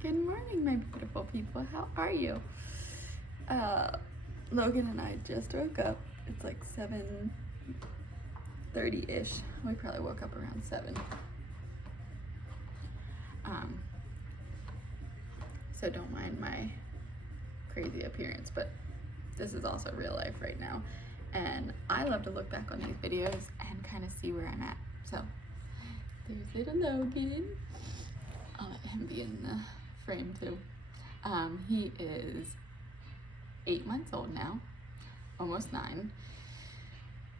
Good morning, my beautiful people. How are you? Logan and I just woke up. It's like 7:30-ish. We probably woke up around 7. So don't mind my crazy appearance, but this is also real life right now. And I love to look back on these videos and kind of see where I'm at. So there's little Logan. I'll let him be in the frame too. He is 8 months old now, almost 9,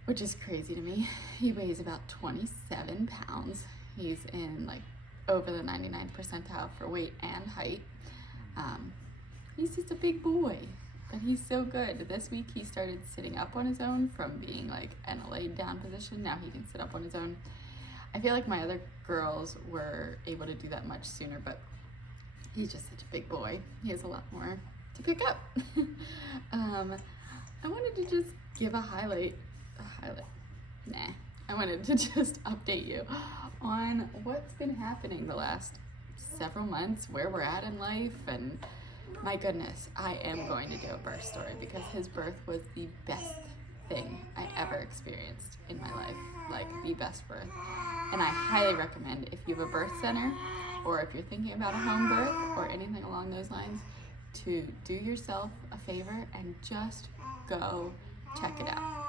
which is crazy to me. He weighs about 27 pounds. He's in like over the 99th percentile for weight and height. He's just a big boy, but he's so good. This week he started sitting up on his own from being like in a laid down position. Now he can sit up on his own. I feel like my other girls were able to do that much sooner, but he's just such a big boy. He has a lot more to pick up. I wanted to just give a highlight. I wanted to just update you on what's been happening the last several months, where we're at in life, and my goodness, I am going to do a birth story because his birth was the best thing I ever experienced in my life, like the best birth. And I highly recommend, if you have a birth center or if you're thinking about a home birth or anything along those lines, to do yourself a favor and just go check it out.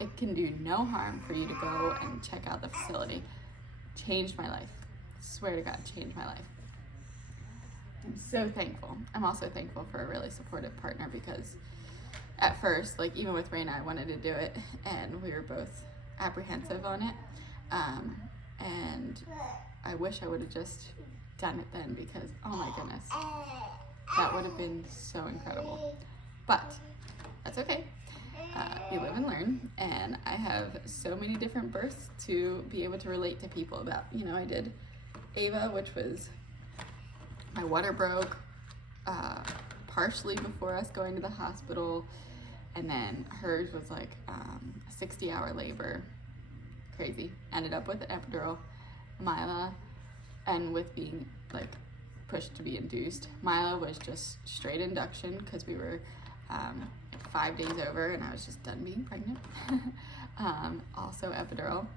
It can do no harm for you to go and check out the facility. Changed my life. Swear to God, changed my life. I'm so thankful. I'm also thankful for a really supportive partner because at first, like even with Raina, I wanted to do it and we were both apprehensive on it. And I wish I would have just done it then because, oh my goodness, that would have been so incredible. But that's okay. You live and learn, and I have so many different births to be able to relate to people about. You know, I did Ava, which was my water broke partially before us going to the hospital, and then hers was like a 60-hour labor. Crazy. Ended up with an epidural. Mila, and with being like pushed to be induced. Mila was just straight induction because we were 5 days over and I was just done being pregnant. Also epidural.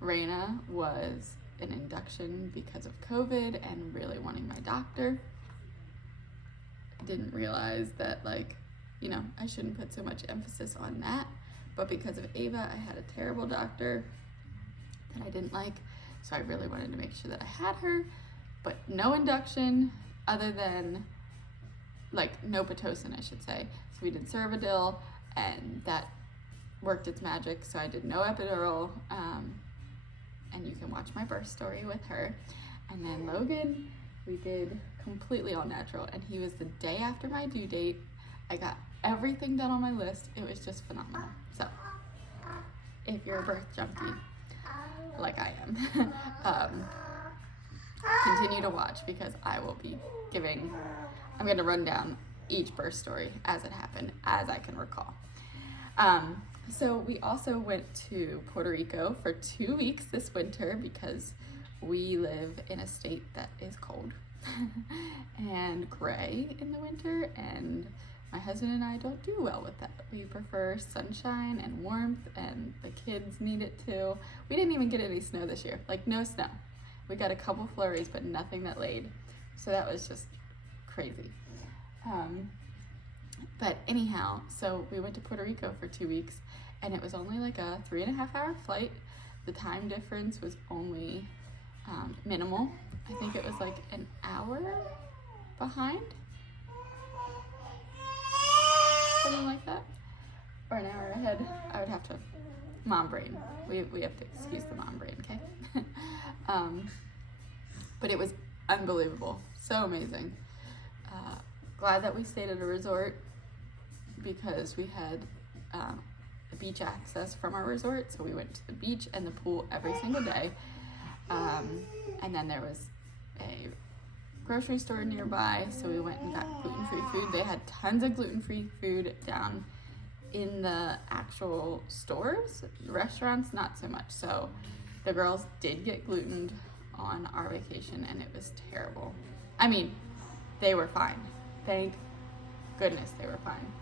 Raina was an induction because of COVID and really wanting my doctor. Didn't realize that, like, you know, I shouldn't put so much emphasis on that, but because of Ava, I had a terrible doctor that I didn't like, so I really wanted to make sure that I had her, but no induction other than, like, no Pitocin, I should say. So we did Cervidil, and that worked its magic, so I did no epidural, and you can watch my birth story with her. And then Logan, we did completely all natural, and he was the day after my due date. I got everything done on my list. It was just phenomenal. So if you're a birth junkie, like I am, continue to watch because I will be I'm going to run down each birth story as it happened, as I can recall. So we also went to Puerto Rico for 2 weeks this winter because we live in a state that is cold and gray in the winter, and my husband and I don't do well with that. We prefer sunshine and warmth, and the kids need it too. We didn't even get any snow this year, like no snow. We got a couple flurries, but nothing that laid. So that was just crazy. But anyhow, so we went to Puerto Rico for 2 weeks, and it was only like a 3.5-hour flight. The time difference was only minimal. I think it was like an hour behind, something like that, or an hour ahead. I would have to, mom brain. We have to excuse the mom brain, okay? But it was unbelievable, so amazing. Glad that we stayed at a resort because we had beach access from our resort, so we went to the beach and the pool every single day. And then there was a grocery store nearby, so we went and got gluten-free food. They had tons of gluten-free food down in the actual stores. Restaurants, not so much. So the girls did get glutened on our vacation, and it was terrible. I mean, they were fine. Thank goodness they were fine.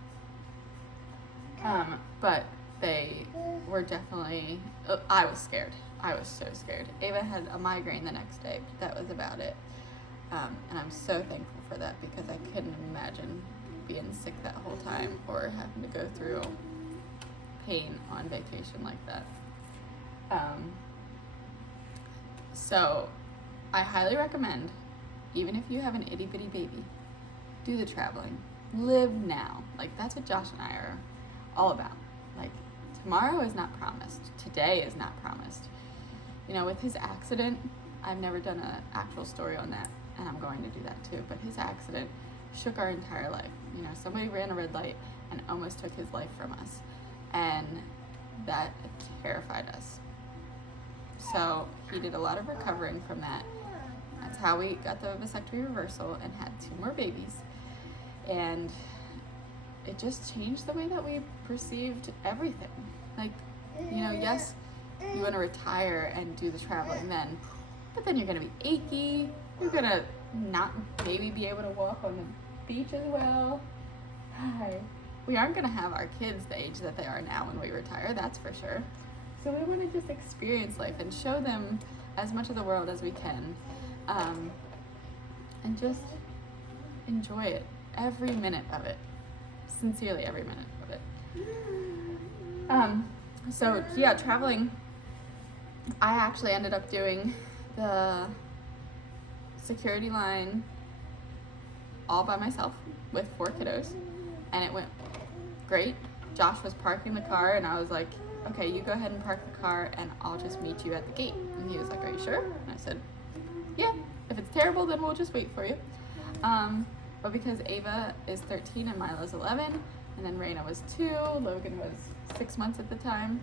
But they were definitely, I was scared. I was so scared. Ava had a migraine the next day, but that was about it. And I'm so thankful for that, because I couldn't imagine being sick that whole time or having to go through pain on vacation like that. So I highly recommend, even if you have an itty bitty baby, do the traveling. Live now. Like, that's what Josh and I are all about. Like, tomorrow is not promised. Today is not promised. You know, with his accident, I've never done an actual story on that, and I'm going to do that too, but his accident shook our entire life. You know, somebody ran a red light and almost took his life from us, and that terrified us. So he did a lot of recovering from that. That's how we got the vasectomy reversal and had 2 more babies. And it just changed the way that we perceived everything. Like, you know, yes, you want to retire and do the traveling then, but then you're going to be achy. You're going to not maybe be able to walk on the beach as well. We aren't going to have our kids the age that they are now when we retire, that's for sure. So we want to just experience life and show them as much of the world as we can, and just enjoy it, every minute of it. Sincerely, every minute of it. So yeah, traveling, I actually ended up doing the security line all by myself with 4 kiddos, and it went great. Josh was parking the car, and I was like, okay, you go ahead and park the car and I'll just meet you at the gate. And he was like, are you sure? And I said, yeah, if it's terrible, then we'll just wait for you. But because Ava is 13 and Milo's 11, and then Raina was 2, Logan was 6 months at the time,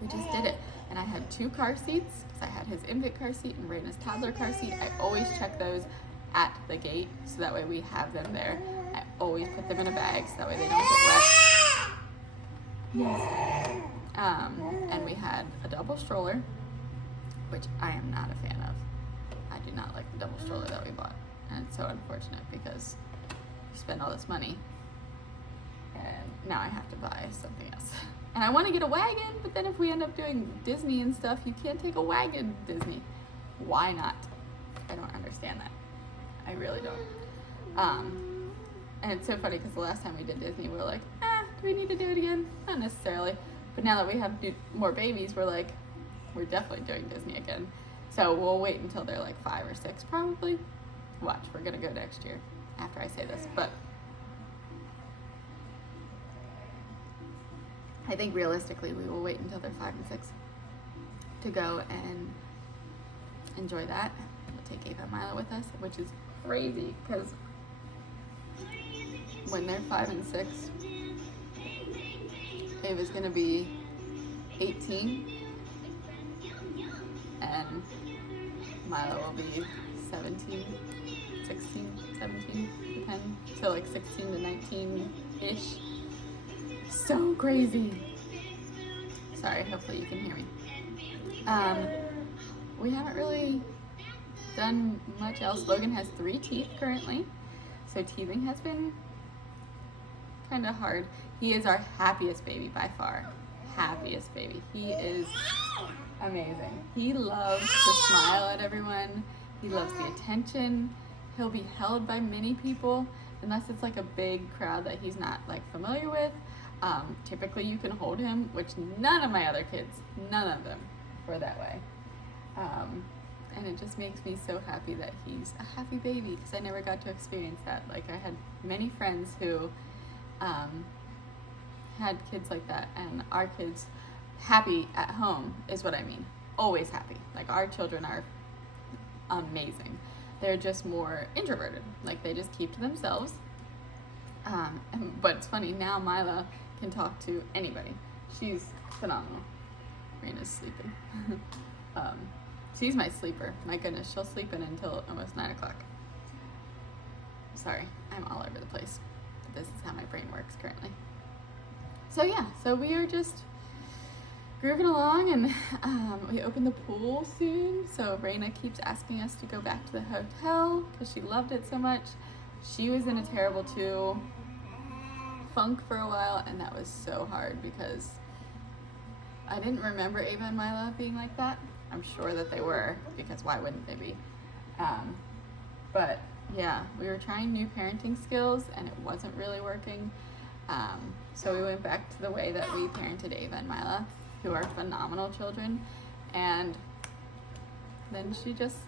we just did it. And I had 2 car seats, because I had his infant car seat and Raina's toddler car seat. I always check those at the gate, so that way we have them there. I always put them in a bag, so that way they don't get wet. Yes. And we had a double stroller, which I am not a fan of. I do not like the double stroller that we bought. And it's so unfortunate, because you spend all this money and now I have to buy something else. And I want to get a wagon, but then if we end up doing Disney and stuff, you can't take a wagon to Disney. Why not? I don't understand that. I really don't. And it's so funny, because the last time we did Disney, we were like, do we need to do it again? Not necessarily. But now that we have more babies, we're like, we're definitely doing Disney again. So we'll wait until they're like 5 or 6 probably. Watch, we're gonna go next year after I say this. But I think realistically we will wait until they're 5 and 6 to go and enjoy that. We'll take Ava and Milo with us, which is crazy, because when they're 5 and 6, Ava's gonna be 18 and Milo will be 17, 16, 17, depending. So like 16 to 19-ish. So crazy. Sorry, hopefully you can hear me. We haven't really done much else. Logan has 3 teeth currently, so teething has been kind of hard. He is our happiest baby by far. Happiest baby. He is amazing. He loves to smile at everyone. He loves the attention. He'll be held by many people, unless it's like a big crowd that he's not like familiar with. Typically you can hold him, which none of my other kids, none of them were that way. And it just makes me so happy that he's a happy baby, because I never got to experience that. Like, I had many friends who had kids like that, and our kids happy at home is what I mean. Always happy. Like, our children are amazing. They're just more introverted. Like, they just keep to themselves. But it's funny, now Mila can talk to anybody. She's phenomenal. Raina's sleeping. She's my sleeper. My goodness, she'll sleep in until almost 9 o'clock. Sorry, I'm all over the place. But this is how my brain works currently. So yeah, so we are just grooving along, and we open the pool soon. So Raina keeps asking us to go back to the hotel because she loved it so much. She was in a terrible too funk for a while, and that was so hard because I didn't remember Ava and Mila being like that. I'm sure that they were, because why wouldn't they be? But yeah, we were trying new parenting skills and it wasn't really working. So we went back to the way that we parented Ava and Mila, who are phenomenal children. And then she just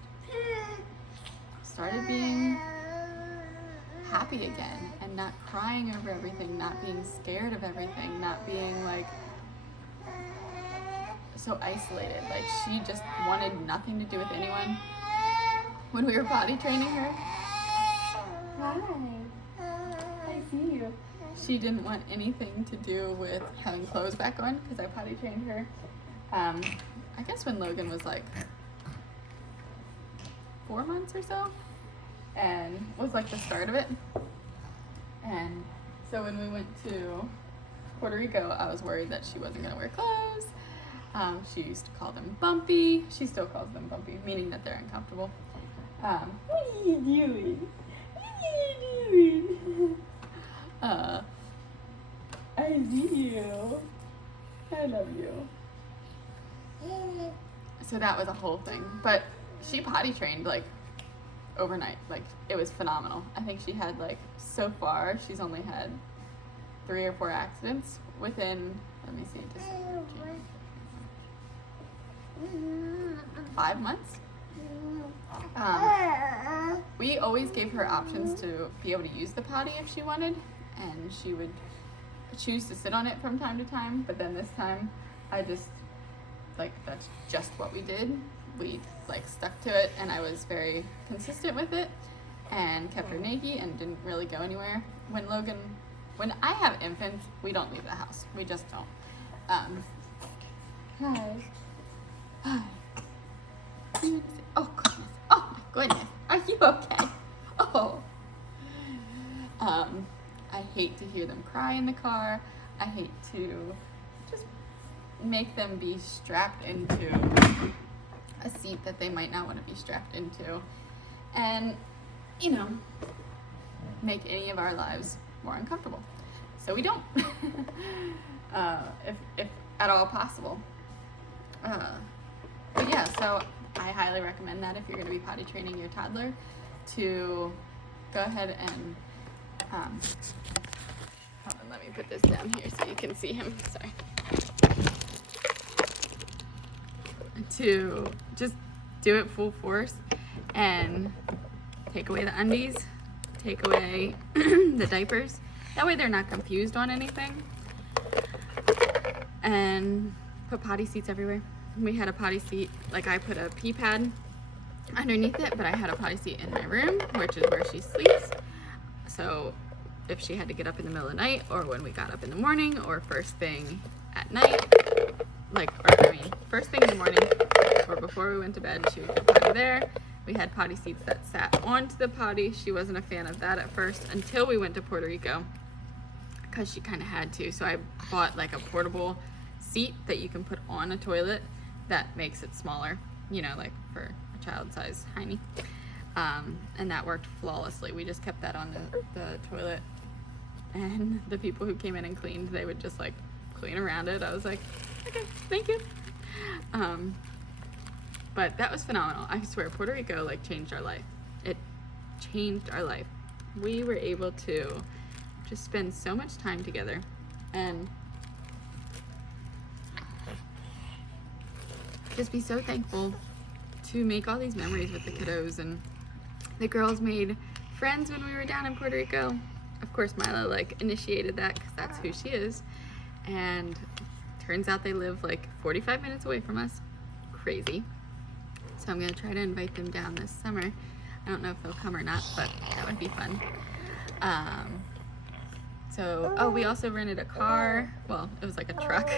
started being happy again and not crying over everything, not being scared of everything, not being like so isolated. Like she just wanted nothing to do with anyone. When we were potty training her, hi, I see you. She didn't want anything to do with having clothes back on because I potty trained her. I guess when Logan was like 4 months or so, and was like the start of it. And so when we went to Puerto Rico, I was worried that she wasn't gonna wear clothes. She used to call them bumpy. She still calls them bumpy, meaning that they're uncomfortable. What are you doing? What are you doing? I see you. I love you. So that was a whole thing. But she potty trained like overnight. Like it was phenomenal. I think she had like, so far, she's only had 3 or 4 accidents within, let me see, just 5 months. We always gave her options to be able to use the potty if she wanted, and she would choose to sit on it from time to time, but then this time I just, like, that's just what we did. We like stuck to it, and I was very consistent with it and kept her naked and didn't really go anywhere. When I have infants, we don't leave the house. We just don't. Hi. Hi. Oh goodness. Oh my goodness. Are you okay? Oh. I hate to hear them cry in the car. I hate to just make them be strapped into a seat that they might not want to be strapped into, and make any of our lives more uncomfortable. So we don't, if at all possible. But yeah, so I highly recommend that if you're going to be potty training your toddler, to go ahead and hold on, let me put this down here so you can see him. Sorry. To just do it full force and take away the undies, take away the diapers. That way they're not confused on anything. And put potty seats everywhere. We had a potty seat, like I put a pee pad underneath it, but I had a potty seat in my room, which is where she sleeps. So if she had to get up in the middle of the night, or when we got up in the morning, or first thing at night, first thing in the morning, or before we went to bed, she would go potty there. We had potty seats that sat onto the potty. She wasn't a fan of that at first until we went to Puerto Rico, because she kind of had to. So I bought like a portable seat that you can put on a toilet that makes it smaller, like for a child size hiney. And that worked flawlessly. We just kept that on the toilet, and the people who came in and cleaned, they would just like clean around it. I was like, okay, thank you. But that was phenomenal. I swear, Puerto Rico like changed our life. It changed our life. We were able to just spend so much time together and just be so thankful to make all these memories with the kiddos. And the girls made friends when we were down in Puerto Rico. Of course, Mila like initiated that because that's who she is. And turns out they live like 45 minutes away from us. Crazy. So I'm gonna try to invite them down this summer. I don't know if they'll come or not, but that would be fun. We also rented a car. Well, it was like a truck.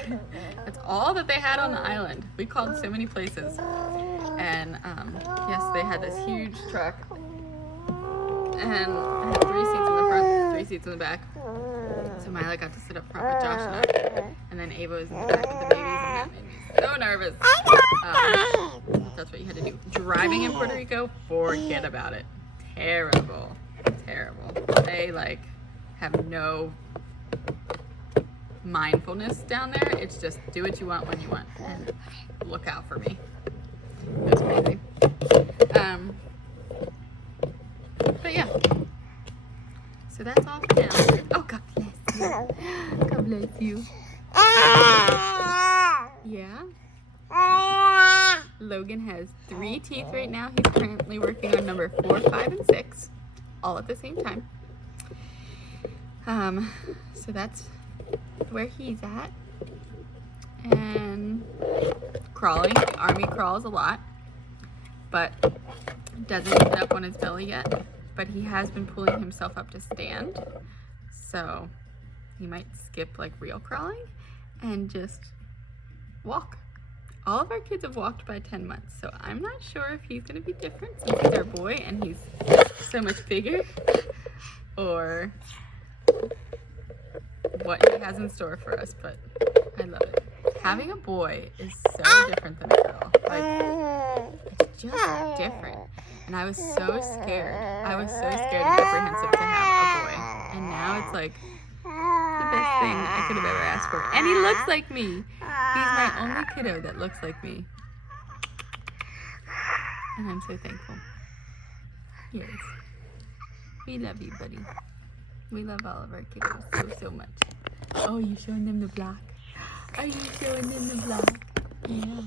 That's all that they had on the island. We called so many places. And yes, they had this huge truck. And it had 3 seats in the front, 3 seats in the back. So Mila got to sit up front with Josh and I. And then Ava was in the back with the babies, and That made me so nervous. That's what you had to do. Driving in Puerto Rico, forget about it. Terrible. Terrible. They like have no mindfulness down there. It's just do what you want when you want and look out for me. That's crazy. But yeah. So that's all for now. Oh, God bless you. God bless you. Yeah. Logan has 3 teeth right now. He's currently working on number 4, 5, and 6, all at the same time. So that's where he's at. And crawling. Army crawls a lot, but doesn't get up on his belly yet. But he has been pulling himself up to stand. So he might skip like real crawling and just walk. All of our kids have walked by 10 months, so I'm not sure if he's gonna be different since he's our boy and he's so much bigger, or what he has in store for us, but I love it. Having a boy is so different than a girl. Like, it's just different. And I was so scared. I was so scared and apprehensive to have a boy. And now it's like the best thing I could have ever asked for. And he looks like me. He's my only kiddo that looks like me. And I'm so thankful. Yes. We love you, buddy. We love all of our kiddos so much. Oh, you showing them the block? Are you showing them the block? Yeah.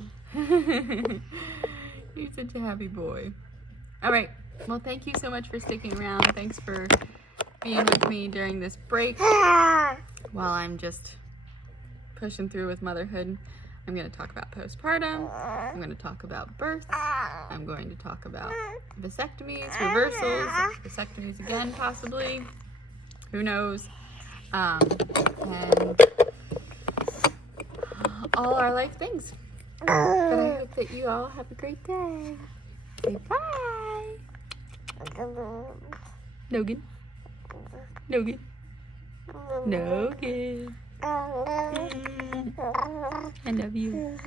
You're such a happy boy. All right. Well, thank you so much for sticking around. Thanks for being with me during this break while I'm just pushing through with motherhood. I'm going to talk about postpartum. I'm going to talk about birth. I'm going to talk about vasectomies, reversals, vasectomies again, possibly. Who knows? And all our life things. But I hope that you all have a great day. Say bye. Logan. Logan. Logan. I love you.